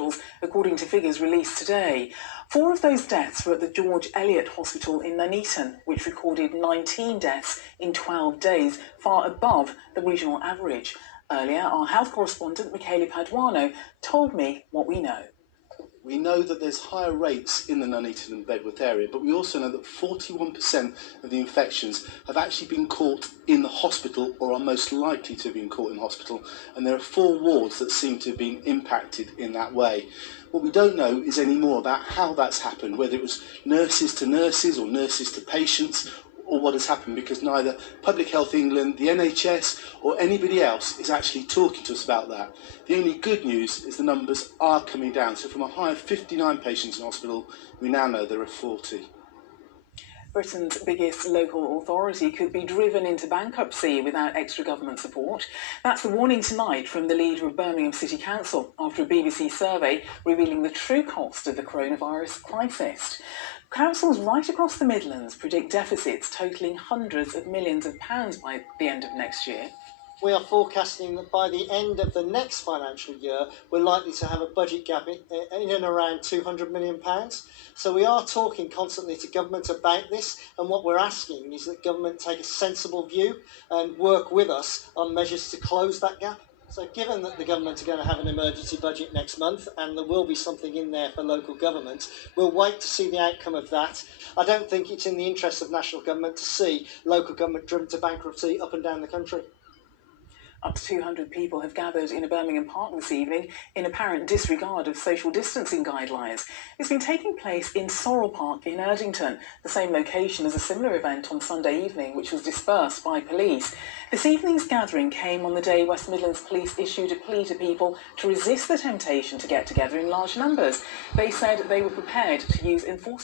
hospitals, according to figures released today. 4 of those deaths were at the George Eliot Hospital in Nuneaton, which recorded 19 deaths in 12 days, far above the regional average. Earlier, our health correspondent, Michele Paduano, told me what we know. We know that there's higher rates in the Nuneaton and Bedworth area, but we also know that 41% of the infections have actually been caught in the hospital or are most likely to have been caught in hospital, and there are 4 wards that seem to have been impacted in that way. What we don't know is any more about how that's happened, whether it was nurses to nurses or nurses to patients, or what has happened, because neither Public Health England, the NHS or anybody else is actually talking to us about that. The only good news is the numbers are coming down. So from a high of 59 patients in hospital, we now know there are 40. Britain's biggest local authority could be driven into bankruptcy without extra government support. That's the warning tonight from the leader of Birmingham City Council after a BBC survey revealing the true cost of the coronavirus crisis. Councils right across the Midlands predict deficits totalling hundreds of millions of pounds by the end of next year. We are forecasting that by the end of the next financial year, we're likely to have a budget gap in and around £200 million. So we are talking constantly to government about this, and what we're asking is that government take a sensible view and work with us on measures to close that gap. So given that the government are going to have an emergency budget next month, and there will be something in there for local government, we'll wait to see the outcome of that. I don't think it's in the interest of national government to see local government driven to bankruptcy up and down the country. Up to 200 people have gathered in a Birmingham park this evening in apparent disregard of social distancing guidelines. It's been taking place in Sorrel Park in Erdington, the same location as a similar event on Sunday evening, which was dispersed by police. This evening's gathering came on the day West Midlands Police issued a plea to people to resist the temptation to get together in large numbers. They said they were prepared to use enforcement